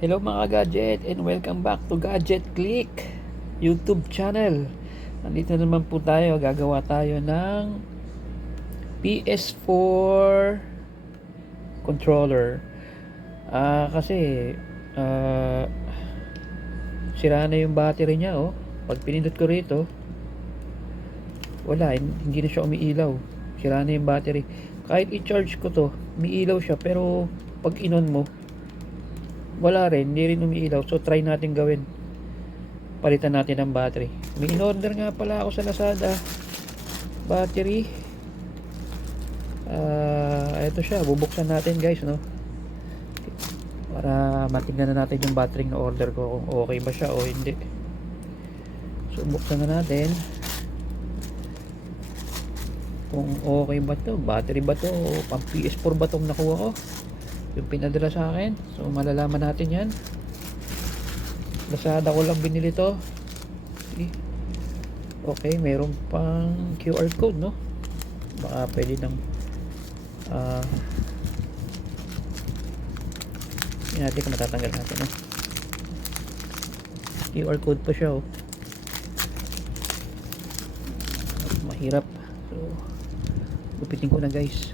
Hello mga gadget and welcome back to Gadget Click YouTube channel. Nandito naman po tayo, gagawa tayo ng PS4 controller. Kasi ah, sira na yung battery niya oh. Pag pinindot ko rito, wala, hindi na siya umiilaw. Sira na yung battery. Kahit i-charge ko to, umiilaw siya pero pag inon mo, wala rin, hindi rin umiilaw. So try natin gawin. Palitan natin ng battery. May in-order nga pala ako sa Lazada. Battery. Ito siya. Bubuksan natin guys, no? Para matingnan na natin yung battery na order ko. Kung okay ba siya o hindi. So, buksan na natin. Kung okay ba to. Battery ba to? O pang PS4 ba tong nakuha ko? Yung pinadala sa akin. So, malalaman natin yan. Lazada ko lang binili to. Okay, meron pang QR code, no? Baka pwede nang hindi natin kung matatanggal natin, no? QR code pa siya, oh. Mahirap. So, gupitin ko na, guys.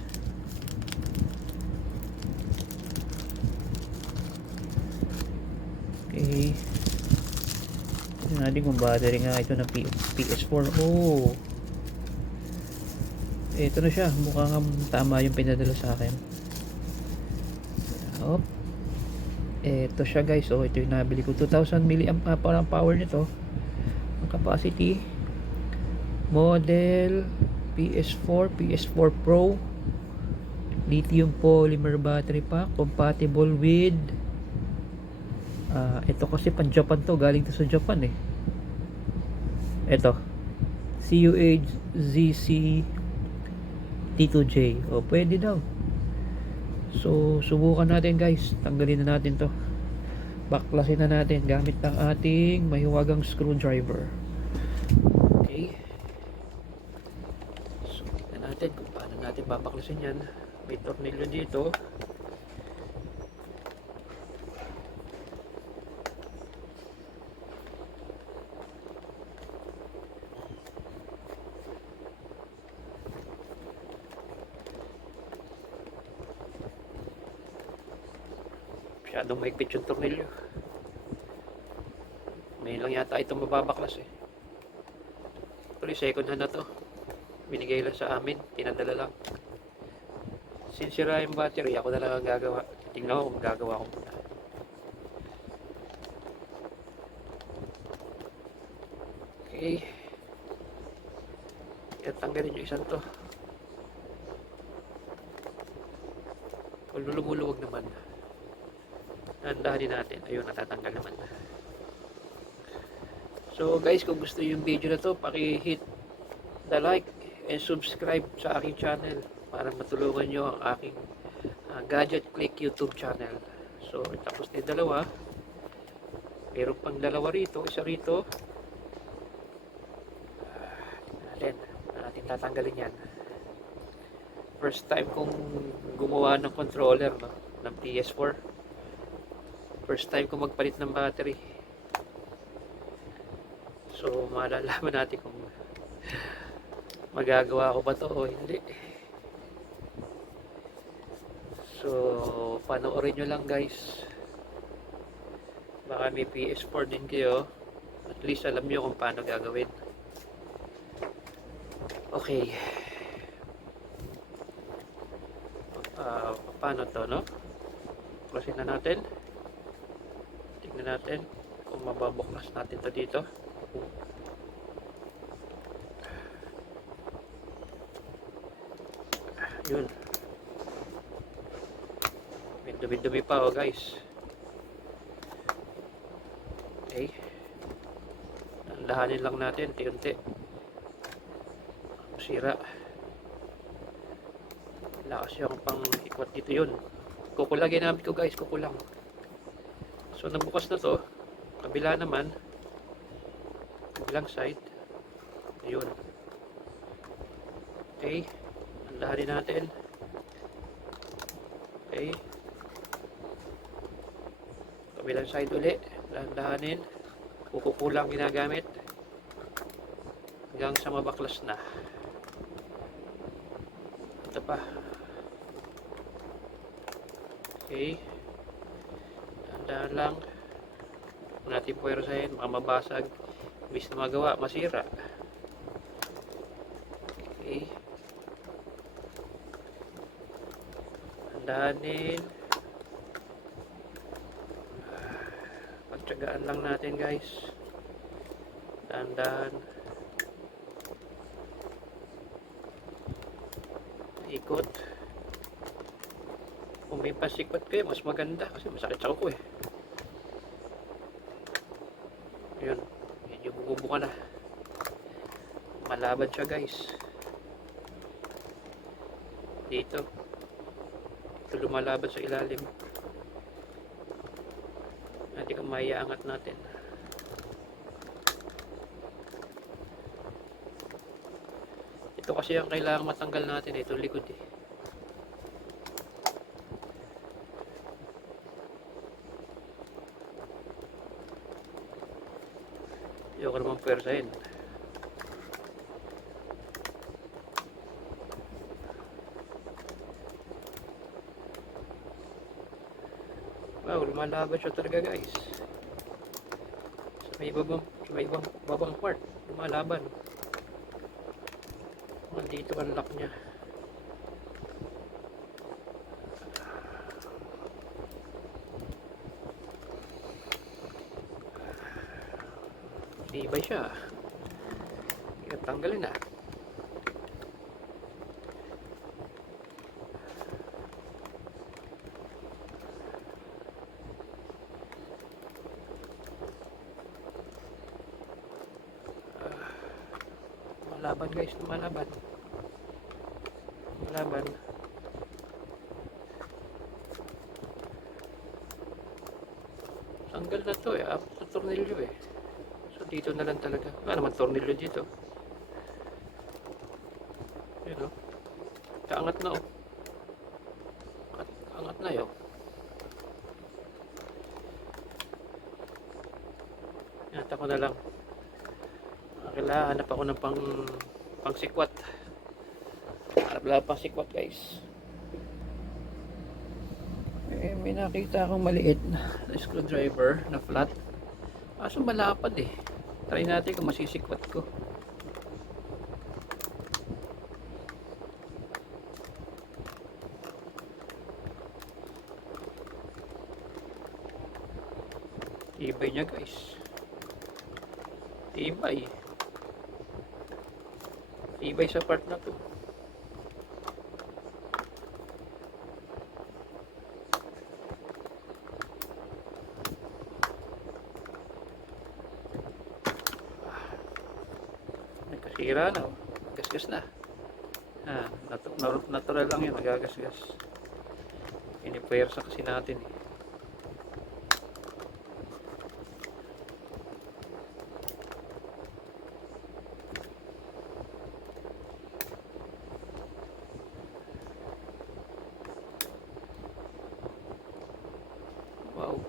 Okay. Tignan natin kung battery nga ito ng PS4. Oh, ito na siya. Mukhang tama yung pinadala sa akin. Oh, ito siya guys. Oh, ito yung nabili ko. 2000 mAh ang power nito. Ang capacity. Model PS4, PS4 Pro. Lithium polymer battery pack. Compatible with ito kasi pan Japan to. Galing to sa Japan eh. Ito. CUHZC T2J. O, pwede daw. So, subukan natin guys. Tanggalin na natin to. Baklasin na natin gamit ng ating mahiwagang screwdriver. Okay. So, tignan natin kung paano natin babaklasin yan. May tornilyo dito. Masyadong maigpit yung tornilyo. May lang yata itong mababaklas eh. Pero second hand na to. Binigay lang sa amin. Pinadala lang. Since sira yung battery, ako na lang ang gagawa. Tingnan ko kung gagawa ko muna. Okay. Tanggalin yung isang to. Kung lumuluwag naman. Dahan-dahanin natin. Ayun, natatanggal naman. So guys, kung gusto yung video na to, paki-hit the like and subscribe sa aking channel para matulungan nyo ang aking Gadget Click YouTube channel. So, tapos na yung dalawa. Meron pang dalawa rito. Isa rito. Natin tatanggalin yan. First time kong gumawa ng controller, no, ng PS4. First time kong magpalit ng battery. So, malalaman natin kung magagawa ko ba to o hindi. So, panoorin nyo lang guys. Baka may PS4 din kayo. At least alam nyo kung paano gagawin. Okay. Paano to, no? Close na natin. Tignan natin kung mababuklas natin to dito. Yun. May dumi-dumi pa oh guys. Okay. Dahanin lang natin, unti-unti. Sira. Lakas yung pang ikwat dito yun. Kukulang ginamit ko guys, kukulang. So nabukas na to. Kabila naman. Kabilang side. Ayun. Okay. Dahanin natin. Okay. Kabilang side uli. Dahan-dahanin. Kukulang ginagamit. Hanggang sa mabaklas na. Ito pa. Okay. Dahan lang. Kung natin puwersahin, baka mabasag. Ibig na magawa, masira. Okay. Dahanin. Pagtsagaan lang natin guys. Dahan-dahan. Ikot. Kung may pasikot kayo, mas maganda kasi masakit sa kuko eh. Ayun, medyo bumubuka na. Malaban siya guys. Dito lumalaban sa ilalim. Hindi ko maiangat natin. Ito kasi ang kailangan matanggal natin, ito likod eh. Ayoko naman pwersahin. Wow, lumalaban siya talaga guys. Sa may babang part, lumalaban. Dito ang lock niya. Tibay siya. Kaya tanggalin na. Lumalaban guys, lumalaban. Lumalaban. Tanggal na to eh, apat na tornilyo eh. So dito na lang talaga. Wala naman tornilyo dito. Ayan o. Kaangat na o. Angat na yun. Yata ko na lang. Kailangan hanap ako ng pang sikwat. Hanap lang pang sikwat guys. May nakita akong maliit na screwdriver na flat. Kaso malapad eh. Try natin kung masisikwat ko. Tibay niya guys. Tibay. Tibay sa part na to. Nagkasira na. Gasgas na. Natural lang yun. Nagagasgas. Pinipuwersa kasi natin eh. Wow.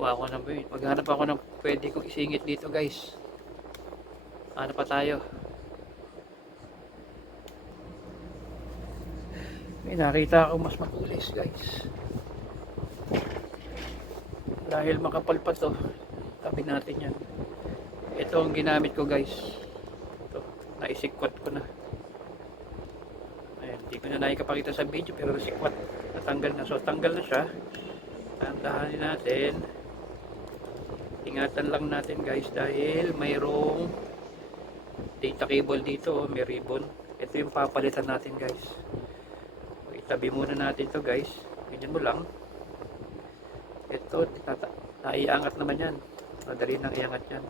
Kuha ako ng bait. Maghanap ako ng pwede kong isingit dito guys. Ano pa tayo? May nakita ako mas makulis guys. Dahil makapal pa to, tabi natin yan. Ito ang ginamit ko guys. Ito, naisikwat ko na. Ayan, hindi ko na nakikapakita sa video pero nasikwat. Natanggal na. So tanggal na siya. Tandahanin natin. Ingatan lang natin guys dahil mayroong data cable dito, oh, may ribbon. Ito yung papalitan natin, guys. Itabi muna natin to, guys. Ganyan mo lang. Ito, naiangat naman yan. Madali nang iangat yan.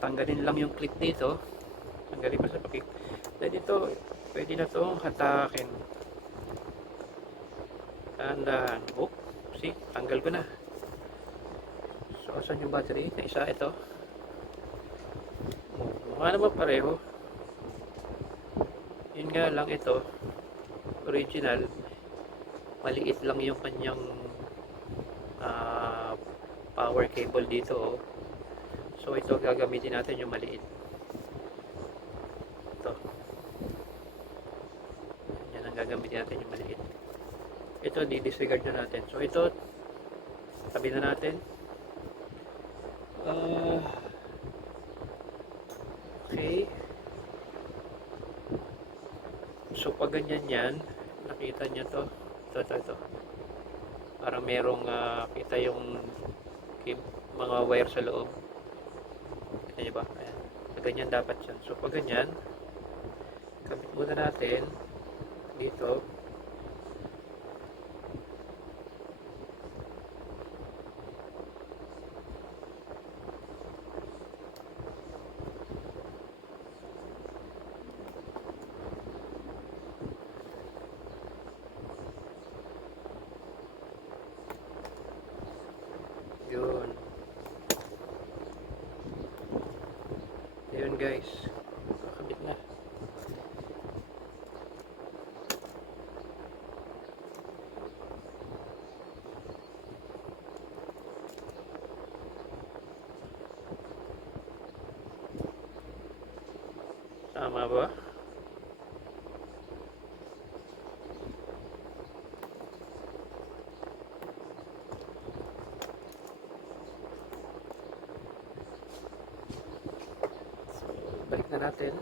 Tanggalin lang yung clip dito. Tanggalin mo sa pakik. Then ito, pwede na to hatakin. Dahan-dahan. Oh, see, tanggal ko na. So, saan yung battery? Na isa, ito. Mukha naman pareho. Yun nga lang ito. Original. Maliit lang yung kanyang power cable dito. Oh. So, ito gagamitin natin yung maliit. Ito. Yan ang gagamitin natin yung maliit. Ito, di-disregard na natin. So, ito, tabi na natin. Okay. So, pag ganyan yan, nakita nyo to. Ito. Parang merong kita yung mga wire sa loob. Kita nyo ba? Ayan. So, ganyan dapat yan. So, pag ganyan, kabit muna natin dito. Yun guys, kakabit na. Tama ba? Balik na natin.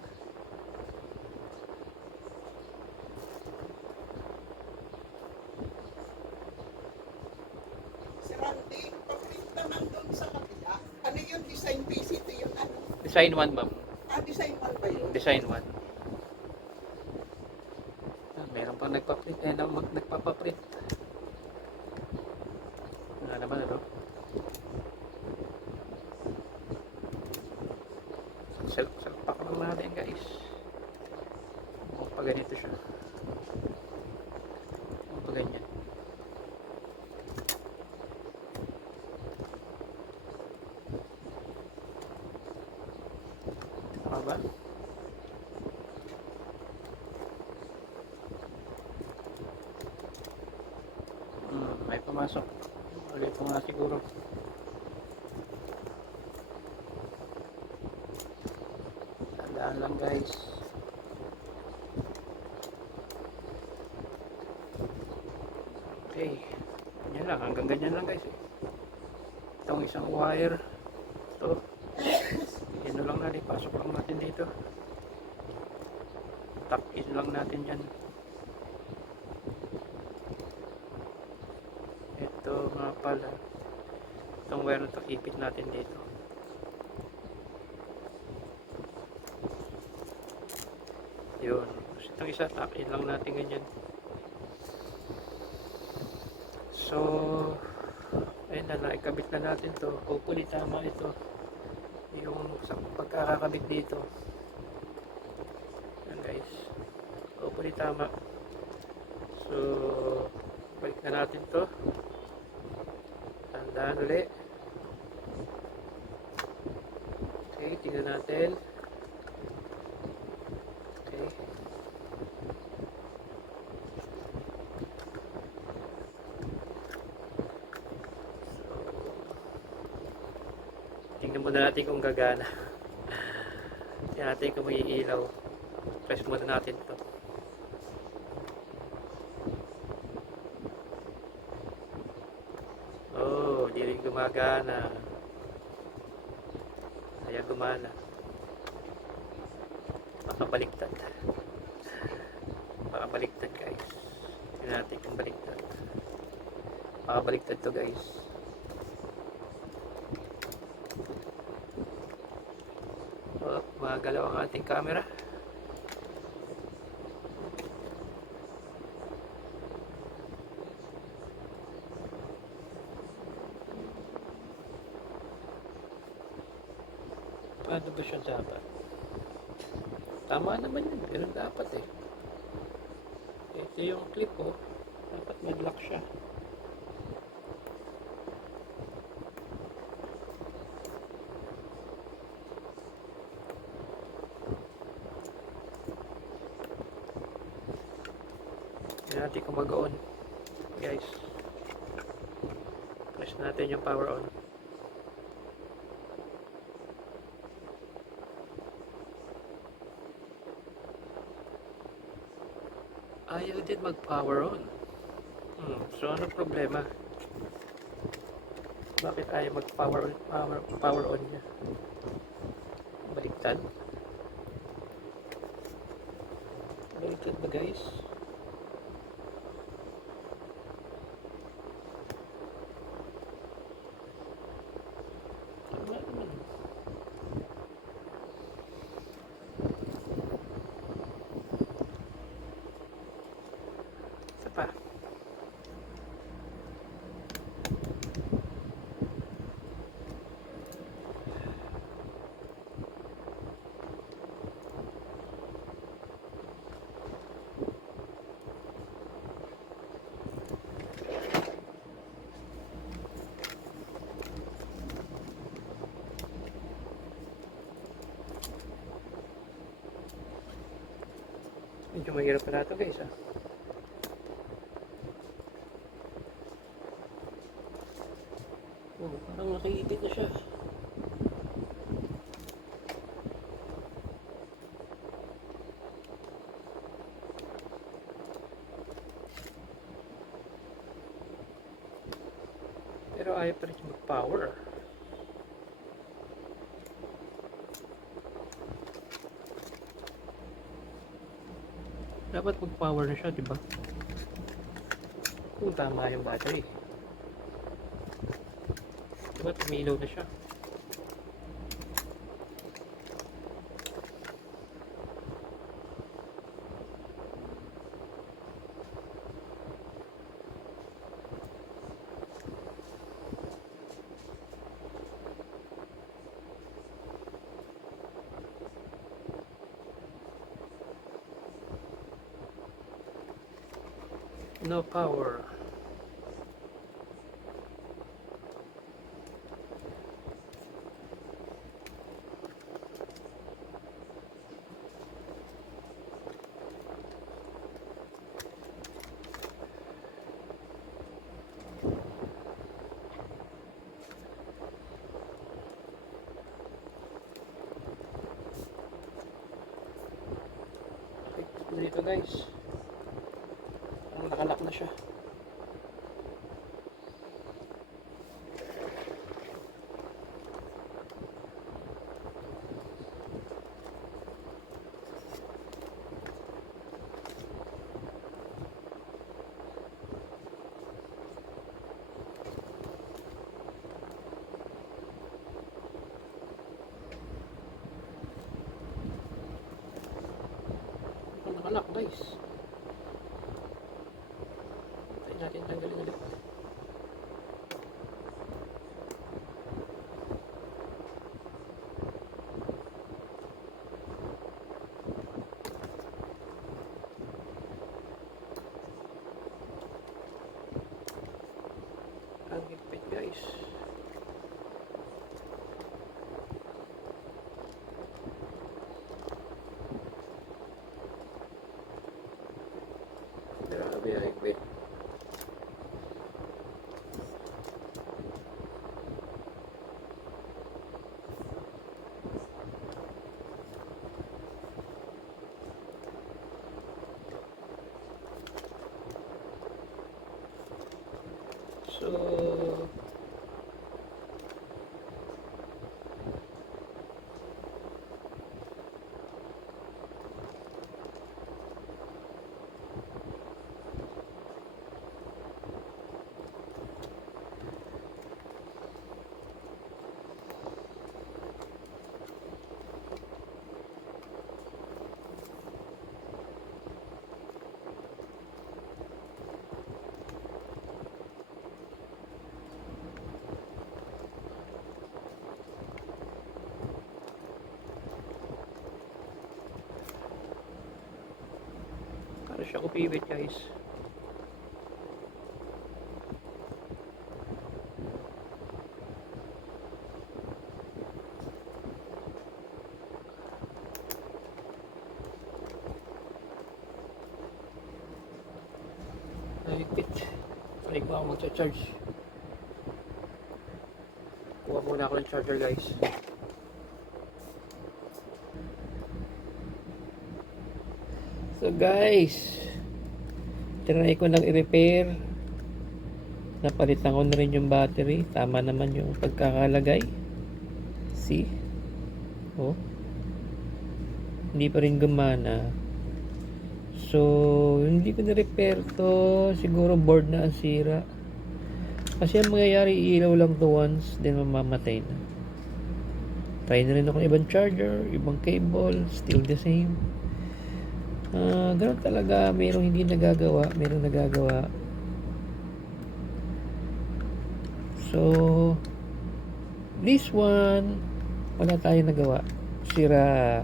Sir Randy, pag-print naman doon sa kabila. Ano yung design base? Ito yung ano? Design 1, ma'am. Design 1 ba yun? Design 1. Meron pang nagpa-print. Nagpapaprint. Wala naman, ano? Salpak lang natin, guys. Pag ganito siya. Pag ganyan. Tama ba? May pumasok. Ulit po nga siguro. Tandaan lang guys. Okay. Ganyan lang. Hanggang ganyan lang guys. Itong isang wire. Ito. Yan lang natin. Pasok lang natin dito. Tuck in lang natin yan. Ito nga pala. Itong wire na ito. Ipit natin dito. Yun. Itong isa. Tuck in lang natin ganyan. So, ayun na, naikabit na natin to. Hopefully tama ito. Yung sa pagkakakabit dito. Yan guys. Hopefully tama. So, balik na natin to. Tandaan ulit. Okay, tingnan natin. Okay. Tingnan muna natin kung gagana. Tingnan natin kung may ilaw. Press muna natin to. Oh, di rin gumagana. Kaya gumana. Baliktad. Baka baliktad guys. Tingnan natin kung baliktad. Baka baliktad to guys. Oh. Magalaw ang ating camera. Paano ba siya dapat? Tama naman yun. Ganun dapat eh. Ito yung clip ko. Dapat mag-lock siya. Hindi natin kung mag-on. Guys. Press natin yung power on. Ayaw din mag-power on. So ano problema? Bakit ayaw mag-power power on niya? Baliktad? Baliktad ba guys? Tama naman. Ito pa. Medyo mahirap pala ito guys ah. Oh, parang nakiipit na siya. Pero ayaw pa rin siya mag-power. Dapat mag-power na siya, diba? Kung tama yung battery. Dapat umilaw na siya. No power. Dito guys. Nakalak na siya. Nakalak guys. Tayo natin tanggalin ulit. Ang higpit guys. Grabe ang higpit. So siya upiwit guys. Nahigpit. Try ko ako magcha-charge. Kuha muna ako ng charger guys. So guys, try ko nang i-repair. Napalitan ko na rin yung battery. Tama naman yung pagkakalagay. See? Oh. Hindi pa rin gumana. So, hindi ko na-repair to. Siguro board na ang sira. Kasi ang mangyayari, ilaw lang to once, then mamamatay na. Try na rin ako ng ibang charger, ibang cable, still the same. Ganun talaga, mayroong hindi nagagawa, mayroong nagagawa. So, this one, wala tayong nagawa. Sira.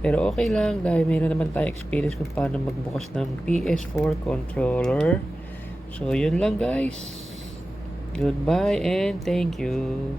Pero okay lang dahil mayroon naman tayong experience kung paano magbukas ng PS4 controller. So, yun lang guys. Goodbye and thank you.